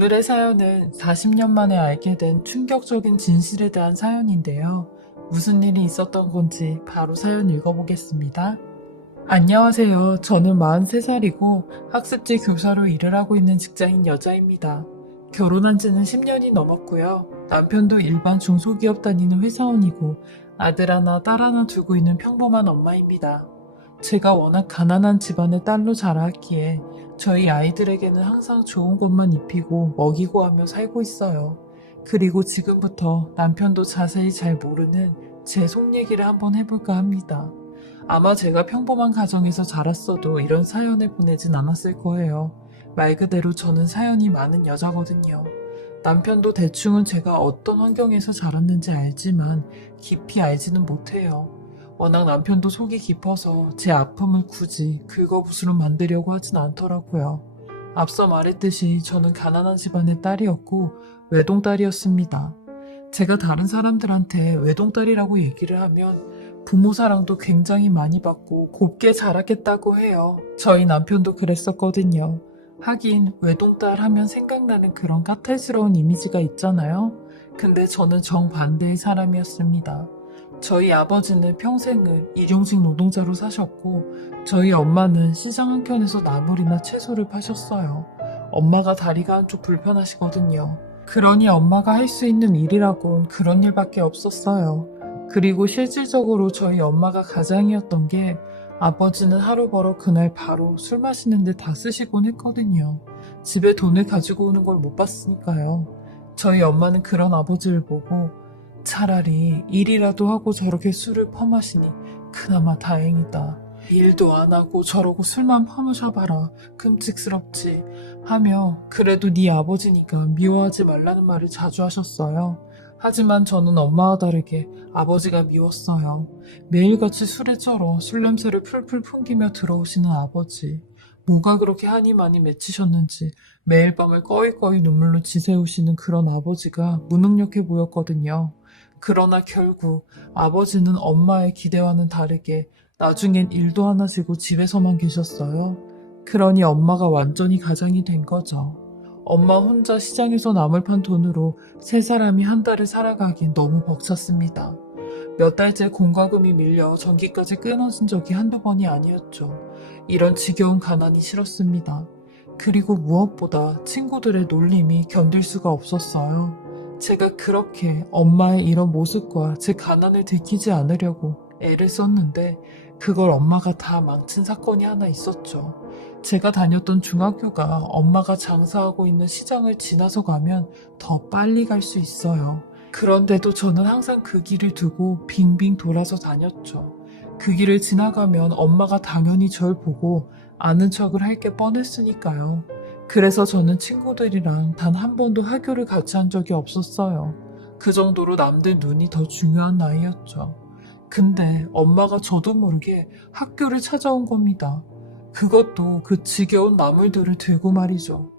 오늘의 사연은 40년 만에 알게 된 충격적인 진실에 대한 사연인데요. 무슨 일이 있었던 건지 바로 사연 읽어보겠습니다. 안녕하세요. 저는 43살이고 학습지 교사로 일을 하고 있는 직장인 여자입니다. 결혼한 지는 10년이 넘었고요. 남편도 일반 중소기업 다니는 회사원이고 아들 하나, 딸 하나 두고 있는 평범한 엄마입니다. 제가 워낙 가난한 집안의 딸로 자라왔기에 저희 아이들에게는 항상 좋은 것만 입히고 먹이고 하며 살고 있어요. 그리고 지금부터 남편도 자세히 잘 모르는 제 속 얘기를 한번 해볼까 합니다. 아마 제가 평범한 가정에서 자랐어도 이런 사연을 보내진 않았을 거예요. 말 그대로 저는 사연이 많은 여자거든요. 남편도 대충은 제가 어떤 환경에서 자랐는지 알지만 깊이 알지는 못해요. 워낙 남편도 속이 깊어서 제 아픔을 굳이 긁어부스럼 만들려고 하진 않더라고요. 앞서 말했듯이 저는 가난한 집안의 딸이었고 외동딸이었습니다. 제가 다른 사람들한테 외동딸이라고 얘기를 하면 부모 사랑도 굉장히 많이 받고 곱게 자랐겠다고 해요. 저희 남편도 그랬었거든요. 하긴 외동딸 하면 생각나는 그런 까탈스러운 이미지가 있잖아요. 근데 저는 정반대의 사람이었습니다. 저희 아버지는 평생을 일용직 노동자로 사셨고 저희 엄마는 시장 한켠에서 나물이나 채소를 파셨어요. 엄마가 다리가 한쪽 불편하시거든요. 그러니 엄마가 할 수 있는 일이라곤 그런 일밖에 없었어요. 그리고 실질적으로 저희 엄마가 가장이었던 게 아버지는 하루 벌어 그날 바로 술 마시는데 다 쓰시곤 했거든요. 집에 돈을 가지고 오는 걸 못 봤으니까요. 저희 엄마는 그런 아버지를 보고 차라리 일이라도 하고 저렇게 술을 퍼마시니 그나마 다행이다. 일도 안 하고 저러고 술만 퍼마셔봐라. 끔찍스럽지. 하며 그래도 네 아버지니까 미워하지 말라는 말을 자주 하셨어요. 하지만 저는 엄마와 다르게 아버지가 미웠어요. 매일같이 술에 쩔어 술 냄새를 풀풀 풍기며 들어오시는 아버지. 뭐가 그렇게 한이 많이 맺히셨는지 매일 밤을 꺼이꺼이 눈물로 지새우시는 그런 아버지가 무능력해 보였거든요. 그러나 결국 아버지는 엄마의 기대와는 다르게 나중엔 일도 하나 지고 집에서만 계셨어요. 그러니 엄마가 완전히 가장이 된 거죠. 엄마 혼자 시장에서 나물 판 돈으로 세 사람이 한 달을 살아가긴 너무 벅찼습니다. 몇 달째 공과금이 밀려 전기까지 끊어진 적이 한두 번이 아니었죠. 이런 지겨운 가난이 싫었습니다. 그리고 무엇보다 친구들의 놀림이 견딜 수가 없었어요. 제가 그렇게 엄마의 이런 모습과 제 가난을 들키지 않으려고 애를 썼는데 그걸 엄마가 다 망친 사건이 하나 있었죠. 제가 다녔던 중학교가 엄마가 장사하고 있는 시장을 지나서 가면 더 빨리 갈 수 있어요. 그런데도 저는 항상 그 길을 두고 빙빙 돌아서 다녔죠. 그 길을 지나가면 엄마가 당연히 절 보고 아는 척을 할 게 뻔했으니까요. 그래서 저는 친구들이랑 단 한 번도 하교를 같이 한 적이 없었어요. 그 정도로 남들 눈이 더 중요한 나이였죠. 근데 엄마가 저도 모르게 학교를 찾아온 겁니다. 그것도 그 지겨운 나물들을 들고 말이죠.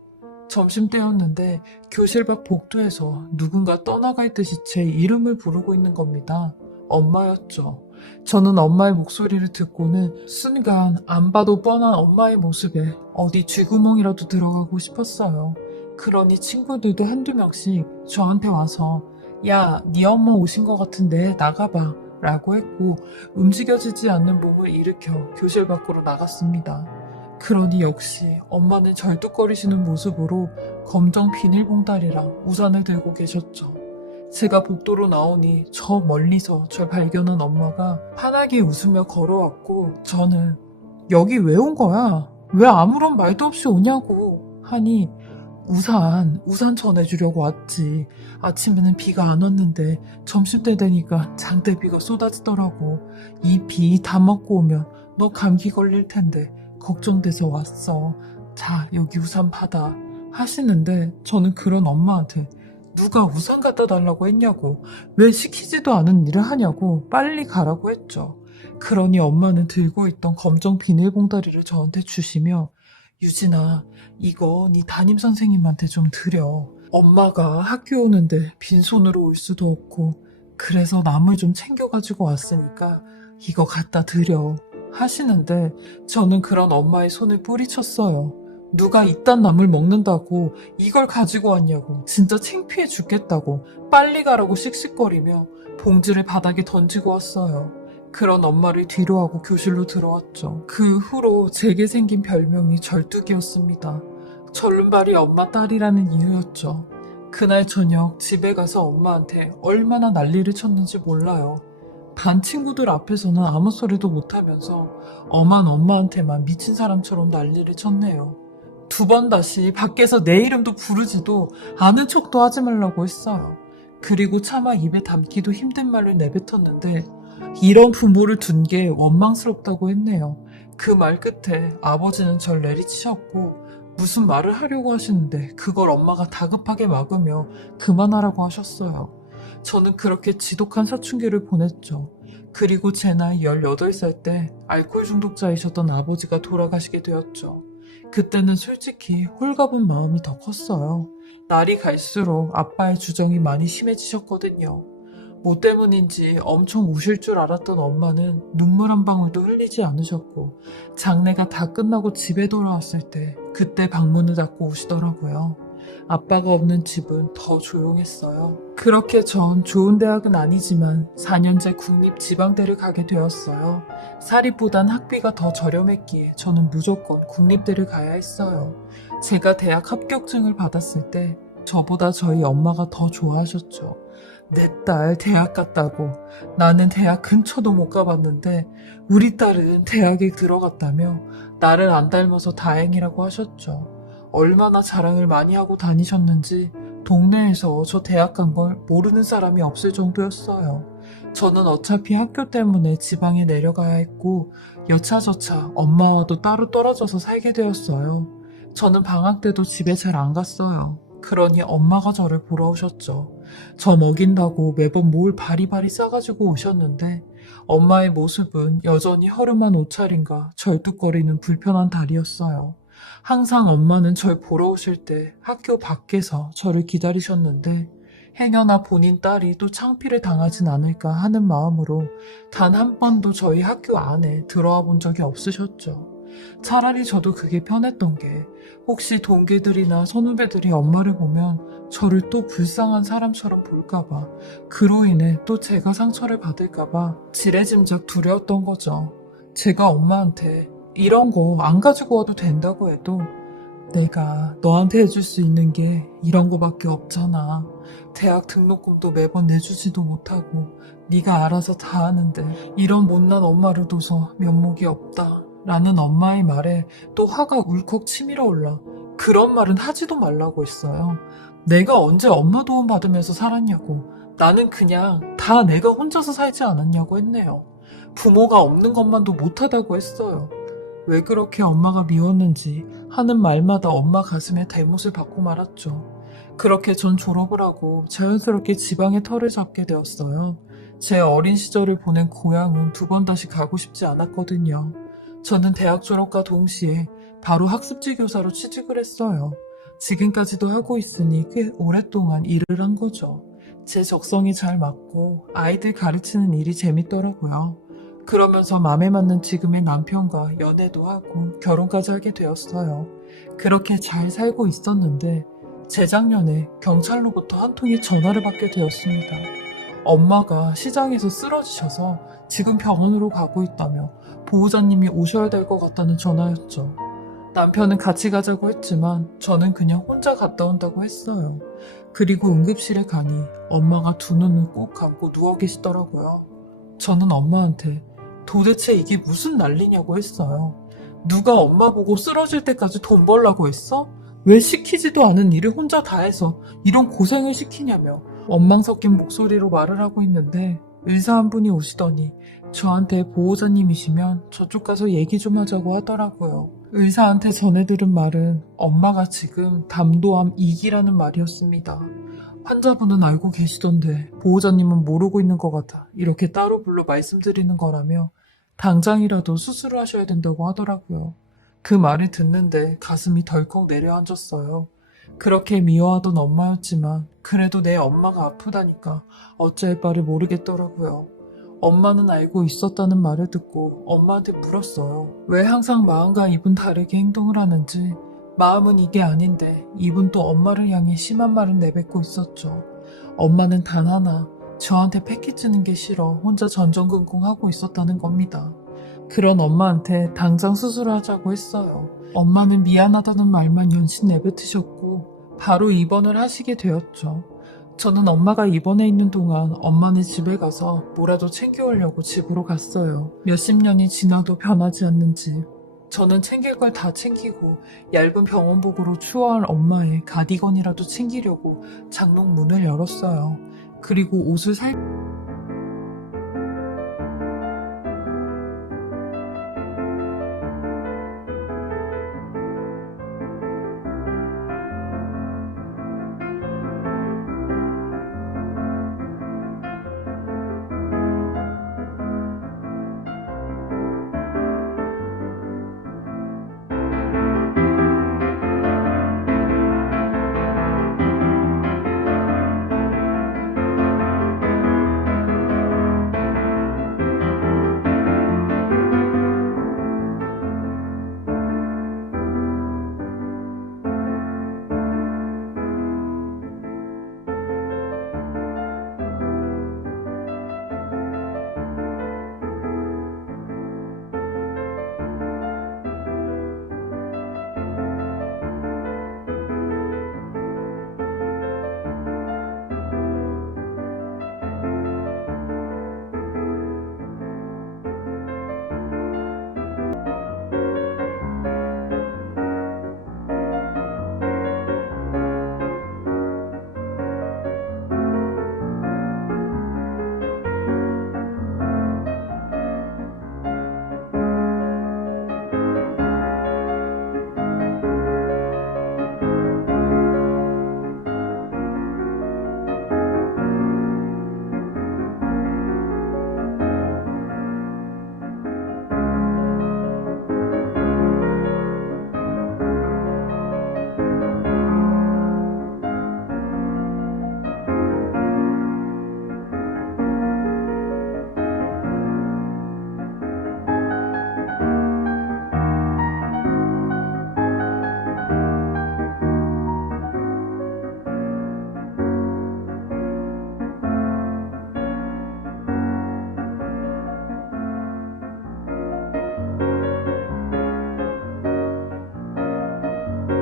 점심때였는데 교실 밖 복도에서 누군가 떠나갈 듯이 제 이름을 부르고 있는 겁니다. 엄마였죠. 저는 엄마의 목소리를 듣고는 순간 안 봐도 뻔한 엄마의 모습에 어디 쥐구멍이라도 들어가고 싶었어요. 그러니 친구들도 한두 명씩 저한테 와서 야, 네 엄마 오신 것 같은데 나가봐 라고 했고 움직여지지 않는 몸을 일으켜 교실 밖으로 나갔습니다. 그러니 역시 엄마는 절뚝거리시는 모습으로 검정 비닐봉다리랑 우산을 들고 계셨죠. 제가 복도로 나오니 저 멀리서 절 발견한 엄마가 환하게 웃으며 걸어왔고 저는 여기 왜 온 거야? 왜 아무런 말도 없이 오냐고 하니 우산 전해주려고 왔지. 아침에는 비가 안 왔는데 점심때 되니까 장대비가 쏟아지더라고. 이 비 다 먹고 오면 너 감기 걸릴 텐데 걱정돼서 왔어. 자, 여기 우산 받아 하시는데 저는 그런 엄마한테 누가 우산 갖다 달라고 했냐고, 왜 시키지도 않은 일을 하냐고 빨리 가라고 했죠. 그러니 엄마는 들고 있던 검정 비닐봉다리를 저한테 주시며 유진아, 이거 네 담임선생님한테 좀 드려. 엄마가 학교 오는데 빈손으로 올 수도 없고 그래서 나물 좀 챙겨가지고 왔으니까 이거 갖다 드려 하시는데 저는 그런 엄마의 손을 뿌리쳤어요. 누가 이딴 나물 먹는다고 이걸 가지고 왔냐고 진짜 창피해 죽겠다고 빨리 가라고 씩씩거리며 봉지를 바닥에 던지고 왔어요. 그런 엄마를 뒤로하고 교실로 들어왔죠. 그 후로 제게 생긴 별명이 절뚝이었습니다. 절름발이 엄마 딸이라는 이유였죠. 그날 저녁 집에 가서 엄마한테 얼마나 난리를 쳤는지 몰라요. 반 친구들 앞에서는 아무 소리도 못하면서 엄한 엄마한테만 미친 사람처럼 난리를 쳤네요. 두 번 다시 밖에서 내 이름도 부르지도 않은 척도 하지 말라고 했어요. 그리고 차마 입에 담기도 힘든 말을 내뱉었는데 이런 부모를 둔 게 원망스럽다고 했네요. 그 말 끝에 아버지는 절 내리치셨고 무슨 말을 하려고 하시는데 그걸 엄마가 다급하게 막으며 그만하라고 하셨어요. 저는 그렇게 지독한 사춘기를 보냈죠. 그리고 제 나이 18살 때 알코올 중독자이셨던 아버지가 돌아가시게 되었죠. 그때는 솔직히 홀가분 마음이 더 컸어요. 날이 갈수록 아빠의 주정이 많이 심해지셨거든요. 뭐 때문인지 엄청 우실 줄 알았던 엄마는 눈물 한 방울도 흘리지 않으셨고 장례가 다 끝나고 집에 돌아왔을 때 그때 방문을 닫고 오시더라고요. 아빠가 없는 집은 더 조용했어요. 그렇게 전 좋은 대학은 아니지만 4년제 국립지방대를 가게 되었어요. 사립보단 학비가 더 저렴했기에 저는 무조건 국립대를 가야 했어요. 제가 대학 합격증을 받았을 때 저보다 저희 엄마가 더 좋아하셨죠. 내 딸 대학 갔다고. 나는 대학 근처도 못 가봤는데 우리 딸은 대학에 들어갔다며 나를 안 닮아서 다행이라고 하셨죠. 얼마나 자랑을 많이 하고 다니셨는지 동네에서 저 대학 간 걸 모르는 사람이 없을 정도였어요. 저는 어차피 학교 때문에 지방에 내려가야 했고 여차저차 엄마와도 따로 떨어져서 살게 되었어요. 저는 방학 때도 집에 잘 안 갔어요. 그러니 엄마가 저를 보러 오셨죠. 저 먹인다고 매번 뭘 바리바리 싸가지고 오셨는데 엄마의 모습은 여전히 허름한 옷차림과 절뚝거리는 불편한 다리였어요. 항상 엄마는 절 보러 오실 때 학교 밖에서 저를 기다리셨는데 행여나 본인 딸이 또 창피를 당하진 않을까 하는 마음으로 단 한 번도 저희 학교 안에 들어와 본 적이 없으셨죠. 차라리 저도 그게 편했던 게 혹시 동기들이나 선후배들이 엄마를 보면 저를 또 불쌍한 사람처럼 볼까봐 그로 인해 또 제가 상처를 받을까봐 지레짐작 두려웠던 거죠. 제가 엄마한테 이런 거 안 가지고 와도 된다고 해도 내가 너한테 해줄 수 있는 게 이런 거밖에 없잖아. 대학 등록금도 매번 내주지도 못하고 네가 알아서 다 하는데 이런 못난 엄마를 둬서 면목이 없다. 라는 엄마의 말에 또 화가 울컥 치밀어 올라 그런 말은 하지도 말라고 했어요. 내가 언제 엄마 도움 받으면서 살았냐고. 나는 그냥 다 내가 혼자서 살지 않았냐고 했네요. 부모가 없는 것만도 못하다고 했어요. 왜 그렇게 엄마가 미웠는지 하는 말마다 엄마 가슴에 대못을 받고 말았죠. 그렇게 전 졸업을 하고 자연스럽게 지방에 터를 잡게 되었어요. 제 어린 시절을 보낸 고향은 두 번 다시 가고 싶지 않았거든요. 저는 대학 졸업과 동시에 바로 학습지 교사로 취직을 했어요. 지금까지도 하고 있으니 꽤 오랫동안 일을 한 거죠. 제 적성이 잘 맞고 아이들 가르치는 일이 재밌더라고요. 그러면서 맘에 맞는 지금의 남편과 연애도 하고 결혼까지 하게 되었어요. 그렇게 잘 살고 있었는데 재작년에 경찰로부터 한 통의 전화를 받게 되었습니다. 엄마가 시장에서 쓰러지셔서 지금 병원으로 가고 있다며 보호자님이 오셔야 될 것 같다는 전화였죠. 남편은 같이 가자고 했지만 저는 그냥 혼자 갔다 온다고 했어요. 그리고 응급실에 가니 엄마가 두 눈을 꼭 감고 누워 계시더라고요. 저는 엄마한테 도대체 이게 무슨 난리냐고 했어요. 누가 엄마 보고 쓰러질 때까지 돈 벌라고 했어? 왜 시키지도 않은 일을 혼자 다 해서 이런 고생을 시키냐며 원망 섞인 목소리로 말을 하고 있는데 의사 한 분이 오시더니 저한테 보호자님이시면 저쪽 가서 얘기 좀 하자고 하더라고요. 의사한테 전해 들은 말은 엄마가 지금 담도암 2기라는 말이었습니다. 환자분은 알고 계시던데 보호자님은 모르고 있는 것 같아 이렇게 따로 불러 말씀드리는 거라며 당장이라도 수술을 하셔야 된다고 하더라고요. 그 말을 듣는데 가슴이 덜컥 내려앉았어요. 그렇게 미워하던 엄마였지만 그래도 내 엄마가 아프다니까 어찌할 바를 모르겠더라고요. 엄마는 알고 있었다는 말을 듣고 엄마한테 물었어요. 왜 항상 마음과 입은 다르게 행동을 하는지 마음은 이게 아닌데 입은 또 엄마를 향해 심한 말을 내뱉고 있었죠. 엄마는 단 하나 저한테 패키지는 게 싫어 혼자 전전긍긍하고 있었다는 겁니다. 그런 엄마한테 당장 수술하자고 했어요. 엄마는 미안하다는 말만 연신 내뱉으셨고 바로 입원을 하시게 되었죠. 저는 엄마가 입원해 있는 동안 엄마네 집에 가서 뭐라도 챙겨오려고 집으로 갔어요. 몇십 년이 지나도 변하지 않는 집. 저는 챙길 걸 다 챙기고 얇은 병원복으로 추워할 엄마의 가디건이라도 챙기려고 장롱 문을 열었어요. 그리고 옷을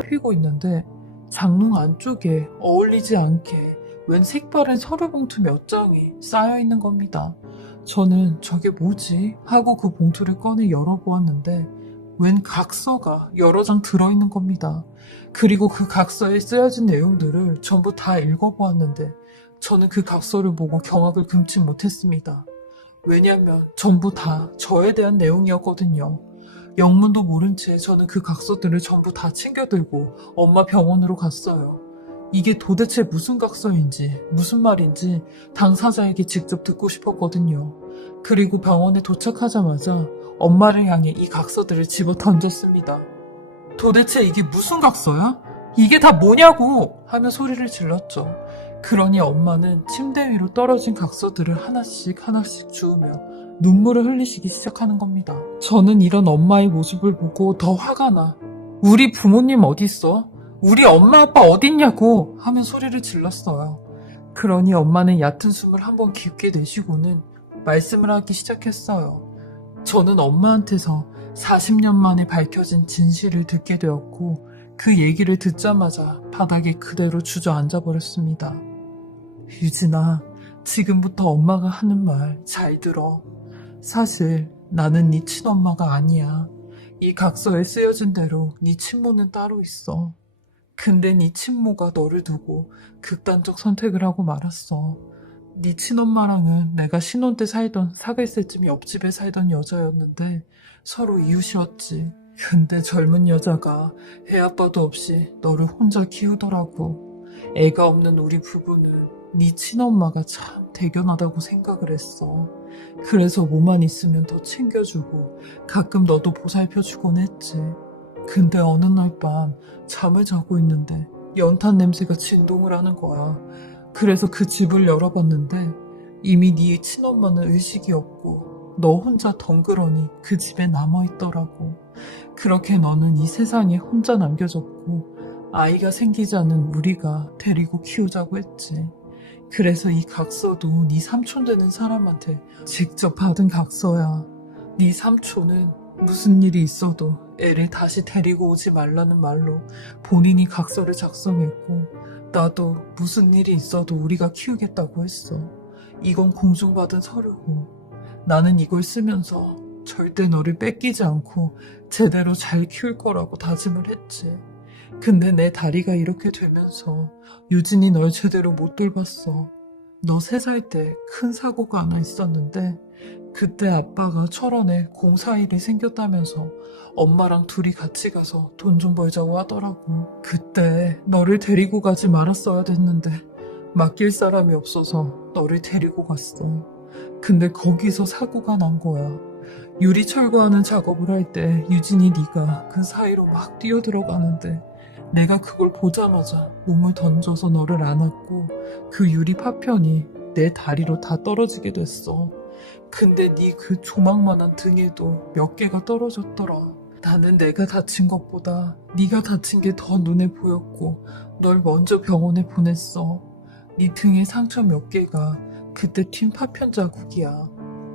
피고 있는데 장롱 안쪽에 어울리지 않게 웬 색바른 서류 봉투 몇 장이 쌓여 있는 겁니다. 저는 저게 뭐지? 하고 그 봉투를 꺼내 열어보았는데 웬 각서가 여러 장 들어있는 겁니다. 그리고 그 각서에 쓰여진 내용들을 전부 다 읽어보았는데 저는 그 각서를 보고 경악을 금치 못했습니다. 왜냐면 전부 다 저에 대한 내용이었거든요. 영문도 모른 채 저는 그 각서들을 전부 다 챙겨들고 엄마 병원으로 갔어요. 이게 도대체 무슨 각서인지 무슨 말인지 당사자에게 직접 듣고 싶었거든요. 그리고 병원에 도착하자마자 엄마를 향해 이 각서들을 집어 던졌습니다. 도대체 이게 무슨 각서야? 이게 다 뭐냐고! 하며 소리를 질렀죠. 그러니 엄마는 침대 위로 떨어진 각서들을 하나씩 하나씩 주우며 눈물을 흘리시기 시작하는 겁니다. 저는 이런 엄마의 모습을 보고 더 화가 나. 우리 부모님 어딨어? 우리 엄마 아빠 어딨냐고! 하며 소리를 질렀어요. 그러니 엄마는 얕은 숨을 한번 깊게 내쉬고는 말씀을 하기 시작했어요. 저는 엄마한테서 40년 만에 밝혀진 진실을 듣게 되었고 그 얘기를 듣자마자 바닥에 그대로 주저앉아 버렸습니다. 유진아, 지금부터 엄마가 하는 말 잘 들어. 사실 나는 네 친엄마가 아니야. 이 각서에 쓰여진 대로 네 친모는 따로 있어. 근데 네 친모가 너를 두고 극단적 선택을 하고 말았어. 네 친엄마랑은 내가 신혼 때 살던 사글세쯤 옆집에 살던 여자였는데 서로 이웃이었지. 근데 젊은 여자가 애아빠도 없이 너를 혼자 키우더라고. 애가 없는 우리 부부는 네 친엄마가 참 대견하다고 생각을 했어. 그래서 뭐만 있으면 더 챙겨주고 가끔 너도 보살펴주곤 했지. 근데 어느 날 밤 잠을 자고 있는데 연탄 냄새가 진동을 하는 거야. 그래서 그 집을 열어봤는데 이미 네 친엄마는 의식이 없고 너 혼자 덩그러니 그 집에 남아있더라고. 그렇게 너는 이 세상에 혼자 남겨졌고 아이가 생기지 않는 우리가 데리고 키우자고 했지. 그래서 이 각서도 네 삼촌 되는 사람한테 직접 받은 각서야. 네 삼촌은 무슨 일이 있어도 애를 다시 데리고 오지 말라는 말로 본인이 각서를 작성했고, 나도 무슨 일이 있어도 우리가 키우겠다고 했어. 이건 공증받은 서류고 나는 이걸 쓰면서 절대 너를 뺏기지 않고 제대로 잘 키울 거라고 다짐을 했지. 근데 내 다리가 이렇게 되면서 유진이 널 제대로 못 돌봤어. 너 3살 때 큰 사고가 하나 있었는데 그때 아빠가 철원에 공사 일이 생겼다면서 엄마랑 둘이 같이 가서 돈 좀 벌자고 하더라고. 그때 너를 데리고 가지 말았어야 됐는데 맡길 사람이 없어서 너를 데리고 갔어. 근데 거기서 사고가 난 거야. 유리 철거하는 작업을 할 때 유진이 네가 그 사이로 막 뛰어들어가는데 내가 그걸 보자마자 몸을 던져서 너를 안았고 그 유리 파편이 내 다리로 다 떨어지게 됐어. 근데 네 그 조망만한 등에도 몇 개가 떨어졌더라. 나는 내가 다친 것보다 네가 다친 게 더 눈에 보였고 널 먼저 병원에 보냈어. 네 등에 상처 몇 개가 그때 튄 파편 자국이야.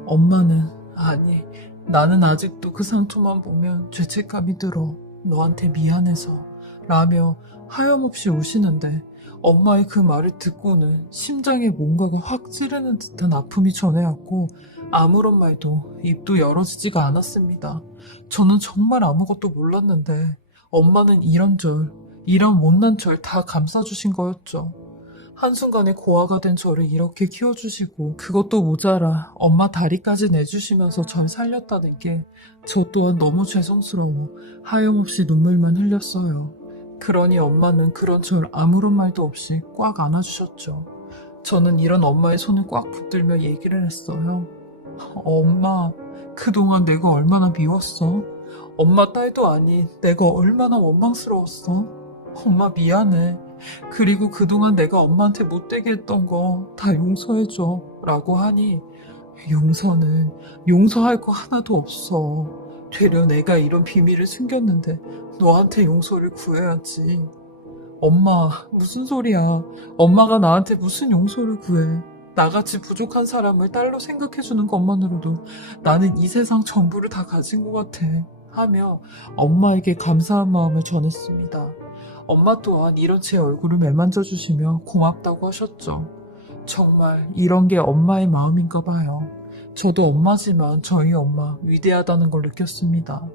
엄마는 아니, 나는 아직도 그 상처만 보면 죄책감이 들어. 너한테 미안해서 라며 하염없이 우시는데 엄마의 그 말을 듣고는 심장에 뭔가가 확 찌르는 듯한 아픔이 전해왔고 아무런 말도 입도 열어지지가 않았습니다. 저는 정말 아무것도 몰랐는데 엄마는 이런 못난 절 다 감싸주신 거였죠. 한순간에 고아가 된 저를 이렇게 키워주시고 그것도 모자라 엄마 다리까지 내주시면서 절 살렸다는 게 저 또한 너무 죄송스러워 하염없이 눈물만 흘렸어요. 그러니 엄마는 그런 절 아무런 말도 없이 꽉 안아주셨죠. 저는 이런 엄마의 손을 꽉 붙들며 얘기를 했어요. 엄마, 그동안 내가 얼마나 미웠어? 엄마 딸도 아닌 내가 얼마나 원망스러웠어? 엄마 미안해. 그리고 그동안 내가 엄마한테 못되게 했던 거 다 용서해줘 라고 하니 용서는 용서할 거 하나도 없어. 되려 내가 이런 비밀을 숨겼는데 너한테 용서를 구해야지. 엄마, 무슨 소리야. 엄마가 나한테 무슨 용서를 구해. 나같이 부족한 사람을 딸로 생각해주는 것만으로도 나는 이 세상 전부를 다 가진 것 같아. 하며 엄마에게 감사한 마음을 전했습니다. 엄마 또한 이런 제 얼굴을 매만져주시며 고맙다고 하셨죠. 정말 이런 게 엄마의 마음인가 봐요. 저도 엄마지만 저희 엄마 위대하다는 걸 느꼈습니다.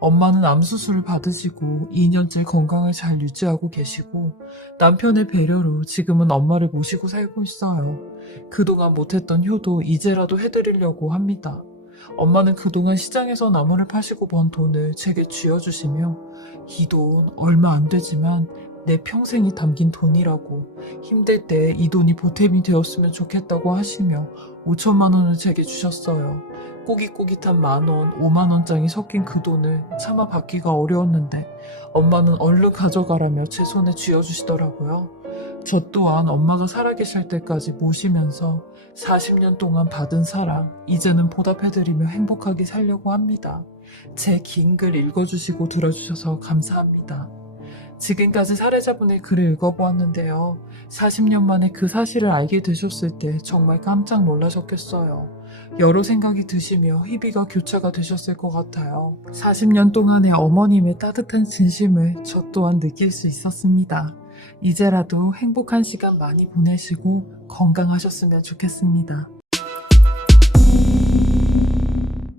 엄마는 암수술을 받으시고 2년째 건강을 잘 유지하고 계시고 남편의 배려로 지금은 엄마를 모시고 살고 있어요. 그동안 못했던 효도 이제라도 해드리려고 합니다. 엄마는 그동안 시장에서 나무를 파시고 번 돈을 제게 쥐어주시며 이 돈 얼마 안 되지만 내 평생이 담긴 돈이라고 힘들 때 이 돈이 보탬이 되었으면 좋겠다고 하시며 5천만 원을 제게 주셨어요. 꼬깃꼬깃한 10,000원, 5만원장이 섞인 그 돈을 차마 받기가 어려웠는데 엄마는 얼른 가져가라며 제 손에 쥐어주시더라고요. 저 또한 엄마가 살아계실 때까지 모시면서 40년 동안 받은 사랑, 이제는 보답해드리며 행복하게 살려고 합니다. 제 긴 글 읽어주시고 들어주셔서 감사합니다. 지금까지 사례자분의 글을 읽어보았는데요. 40년 만에 그 사실을 알게 되셨을 때 정말 깜짝 놀라셨겠어요. 여러 생각이 드시며 희비가 교차가 되셨을 것 같아요. 40년 동안의 어머님의 따뜻한 진심을 저 또한 느낄 수 있었습니다. 이제라도 행복한 시간 많이 보내시고 건강하셨으면 좋겠습니다.